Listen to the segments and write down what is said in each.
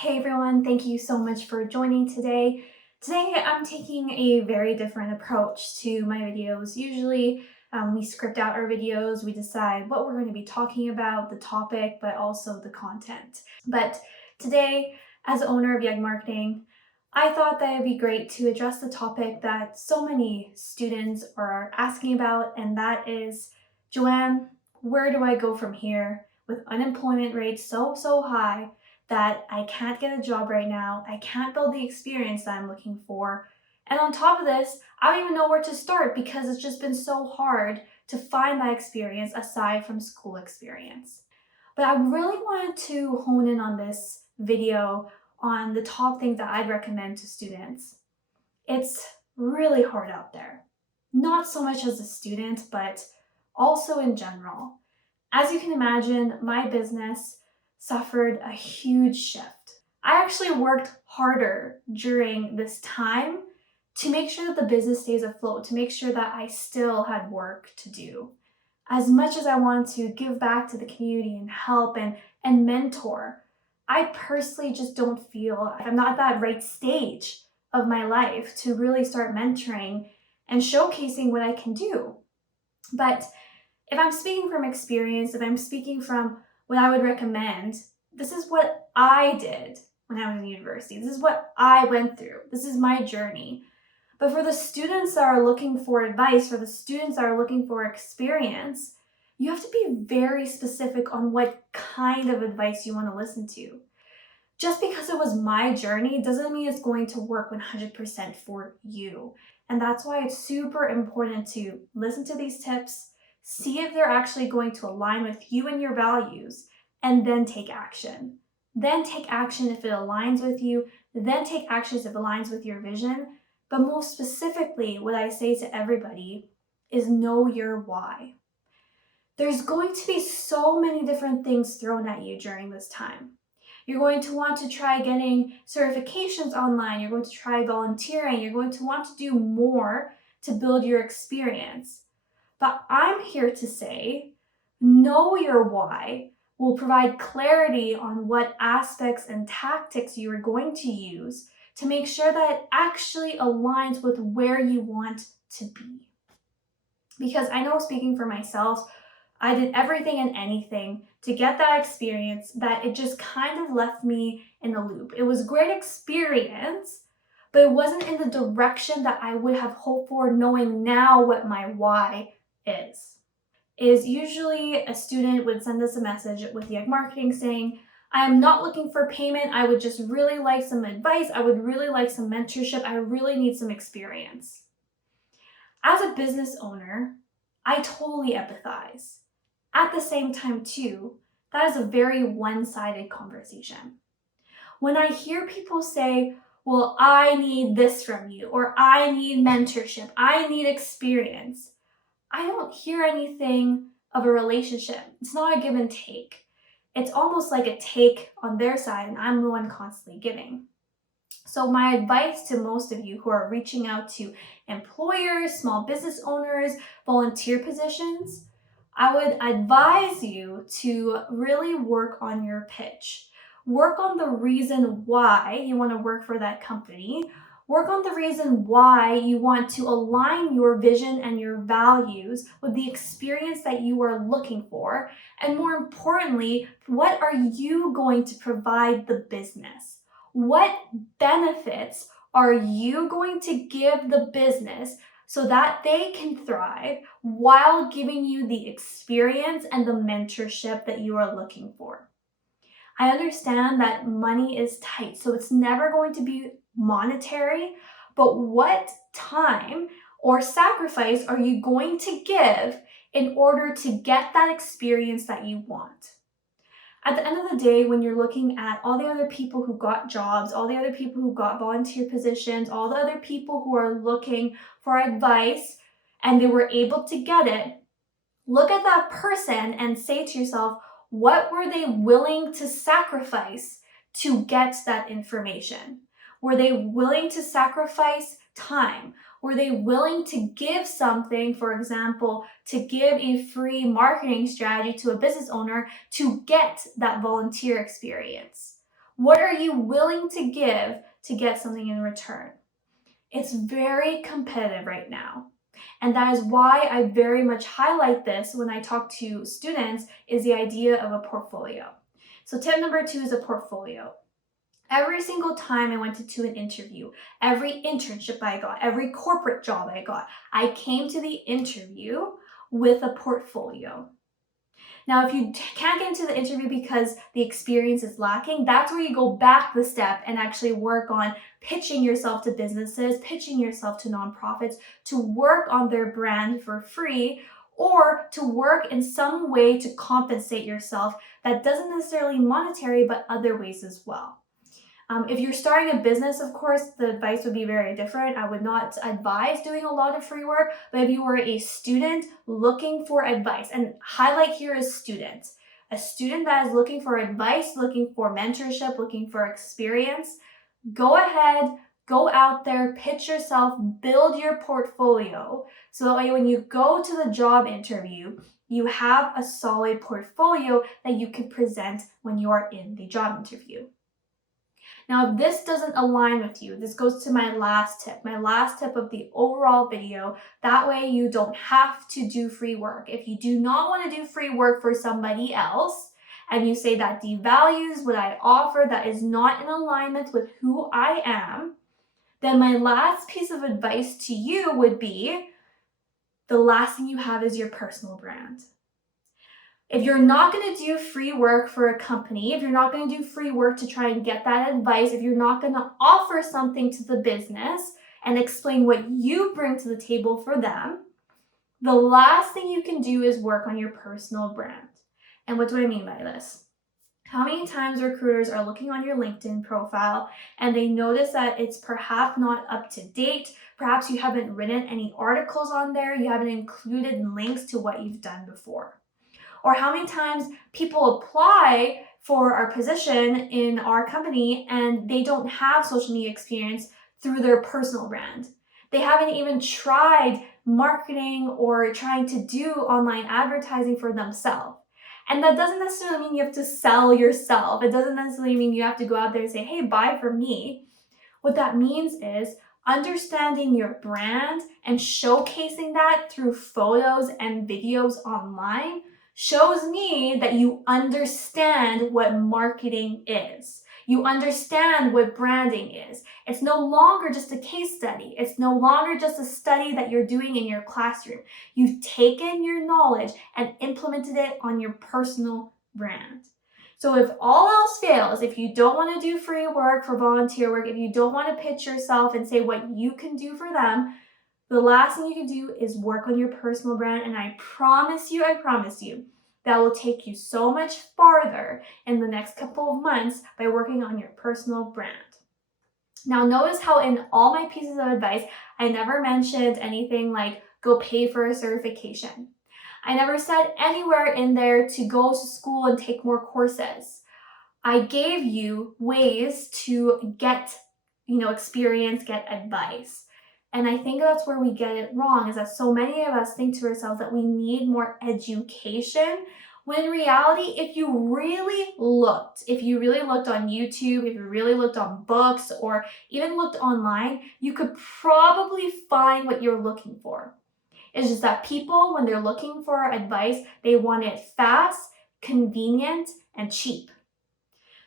Hey everyone, thank you so much for joining today. Today I'm taking a very different approach to my videos. Usually we script out our videos, we decide what we're going to be talking about, the topic, but also the content. But today, as owner of YEG Marketing, I thought that it'd be great to address the topic that so many students are asking about, and that is, Joanne, where do I go from here with unemployment rates so high that I can't get a job right now, I can't build the experience that I'm looking for. And on top of this, I don't even know where to start because it's just been so hard to find that experience aside from school experience. But I really wanted to hone in on this video on the top things that I'd recommend to students. It's really hard out there. Not so much as a student, but also in general. As you can imagine, my business suffered a huge shift. I actually worked harder during this time to make sure that the business stays afloat, to make sure that I still had work to do. As much as I want to give back to the community and help and mentor, I personally just don't feel I'm not at that right stage of my life to really start mentoring and showcasing what I can do. But if I'm speaking from experience, if I'm speaking from what I would recommend, this is what I did when I was in university. This is what I went through. This is my journey. But for the students that are looking for advice, for the students that are looking for experience, you have to be very specific on what kind of advice you want to listen to. Just because it was my journey doesn't mean it's going to work 100% for you. And that's why it's super important to listen to these tips, see if they're actually going to align with you and your values, and then take action. Then take action if it aligns with you, then take action if it aligns with your vision. But most specifically, what I say to everybody is know your why. There's going to be so many different things thrown at you during this time. You're going to want to try getting certifications online. You're going to try volunteering. You're going to want to do more to build your experience. But I'm here to say, know your why will provide clarity on what aspects and tactics you are going to use to make sure that it actually aligns with where you want to be. Because I know, speaking for myself, I did everything and anything to get that experience that it just kind of left me in a loop. It was a great experience, but it wasn't in the direction that I would have hoped for, knowing now what my why is usually a student would send us a message with YEG Marketing saying, I am not looking for payment. I would just really like some advice. I would really like some mentorship. I really need some experience. As a business owner, I totally empathize. At the same time, too, that is a very one-sided conversation. When I hear people say, well, I need this from you, or I need mentorship, I need experience, I don't hear anything of a relationship. It's not a give and take. It's almost like a take on their side, and I'm the one constantly giving. So my advice to most of you who are reaching out to employers, small business owners, volunteer positions, I would advise you to really work on your pitch. Work on the reason why you want to work for that company. Work on the reason why you want to align your vision and your values with the experience that you are looking for. And more importantly, what are you going to provide the business? What benefits are you going to give the business so that they can thrive while giving you the experience and the mentorship that you are looking for? I understand that money is tight, so it's never going to be monetary, but what time or sacrifice are you going to give in order to get that experience that you want? At the end of the day, when you're looking at all the other people who got jobs, all the other people who got volunteer positions, all the other people who are looking for advice and they were able to get it, look at that person and say to yourself, what were they willing to sacrifice to get that information? Were they willing to sacrifice time? Were they willing to give something, for example, to give a free marketing strategy to a business owner to get that volunteer experience? What are you willing to give to get something in return? It's very competitive right now. And that is why I very much highlight this when I talk to students, is the idea of a portfolio. So tip number 2 is a portfolio. Every single time I went to an interview, every internship I got, every corporate job I got, I came to the interview with a portfolio. Now, if you can't get into the interview because the experience is lacking, that's where you go back the step and actually work on pitching yourself to businesses, pitching yourself to nonprofits, to work on their brand for free, or to work in some way to compensate yourself that doesn't necessarily monetary, but other ways as well. If you're starting a business, of course, the advice would be very different. I would not advise doing a lot of free work, but if you were a student looking for advice, and highlight here is student, a student that is looking for advice, looking for mentorship, looking for experience, go ahead, go out there, pitch yourself, build your portfolio, so that way when you go to the job interview, you have a solid portfolio that you can present when you are in the job interview. Now, if this doesn't align with you, this goes to my last tip of the overall video. That way you don't have to do free work. If you do not want to do free work for somebody else, and you say that devalues what I offer, that is not in alignment with who I am, then my last piece of advice to you would be, the last thing you have is your personal brand. If you're not going to do free work for a company, if you're not going to do free work to try and get that advice, if you're not going to offer something to the business and explain what you bring to the table for them, the last thing you can do is work on your personal brand. And what do I mean by this? How many times recruiters are looking on your LinkedIn profile and they notice that it's perhaps not up to date, perhaps you haven't written any articles on there, you haven't included links to what you've done before. Or how many times people apply for our position in our company and they don't have social media experience through their personal brand. They haven't even tried marketing or trying to do online advertising for themselves. And that doesn't necessarily mean you have to sell yourself. It doesn't necessarily mean you have to go out there and say, hey, buy from me. What that means is understanding your brand and showcasing that through photos and videos online shows me that you understand what marketing is. You understand what branding is. It's no longer just a case study. It's no longer just a study that you're doing in your classroom. You've taken your knowledge and implemented it on your personal brand. So if all else fails, if you don't want to do free work for volunteer work, if you don't want to pitch yourself and say what you can do for them, the last thing you can do is work on your personal brand. And I promise you, that will take you so much farther in the next couple of months by working on your personal brand. Now, notice how in all my pieces of advice, I never mentioned anything like go pay for a certification. I never said anywhere in there to go to school and take more courses. I gave you ways to get, experience, get advice. And I think that's where we get it wrong, is that so many of us think to ourselves that we need more education, when in reality, if you really looked on YouTube, if you really looked on books, or even looked online, you could probably find what you're looking for. It's just that people, when they're looking for advice, they want it fast, convenient, and cheap.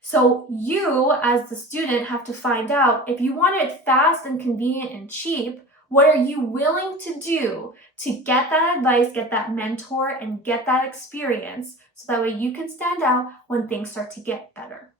So you, as the student, have to find out, if you want it fast and convenient and cheap, what are you willing to do to get that advice, get that mentor, and get that experience, so that way you can stand out when things start to get better.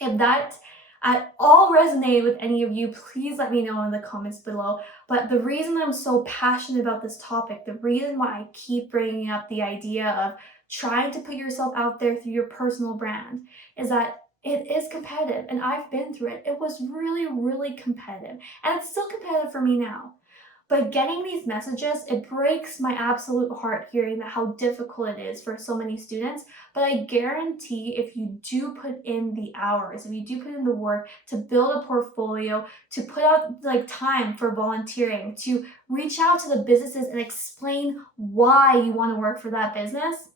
If that at all resonated with any of you, please let me know in the comments below. But the reason I'm so passionate about this topic, the reason why I keep bringing up the idea of trying to put yourself out there through your personal brand, is that it is competitive, and I've been through it. It was really, really competitive, and it's still competitive for me now. But getting these messages, it breaks my absolute heart hearing that how difficult it is for so many students. But I guarantee if you do put in the hours, if you do put in the work to build a portfolio, to put out time for volunteering, to reach out to the businesses and explain why you want to work for that business,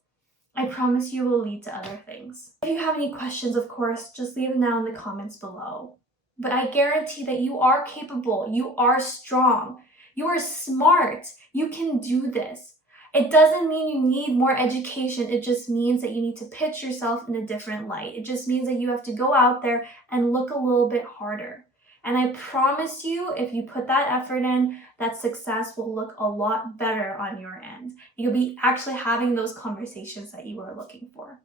I promise you will lead to other things. If you have any questions, of course, just leave them down in the comments below. But I guarantee that you are capable, you are strong, you are smart, you can do this. It doesn't mean you need more education, it just means that you need to pitch yourself in a different light. It just means that you have to go out there and look a little bit harder. And I promise you, if you put that effort in, that success will look a lot better on your end. You'll be actually having those conversations that you are looking for.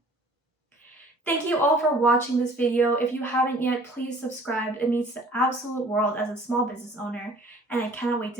Thank you all for watching this video. If you haven't yet, please subscribe. It means the absolute world as a small business owner, and I cannot wait to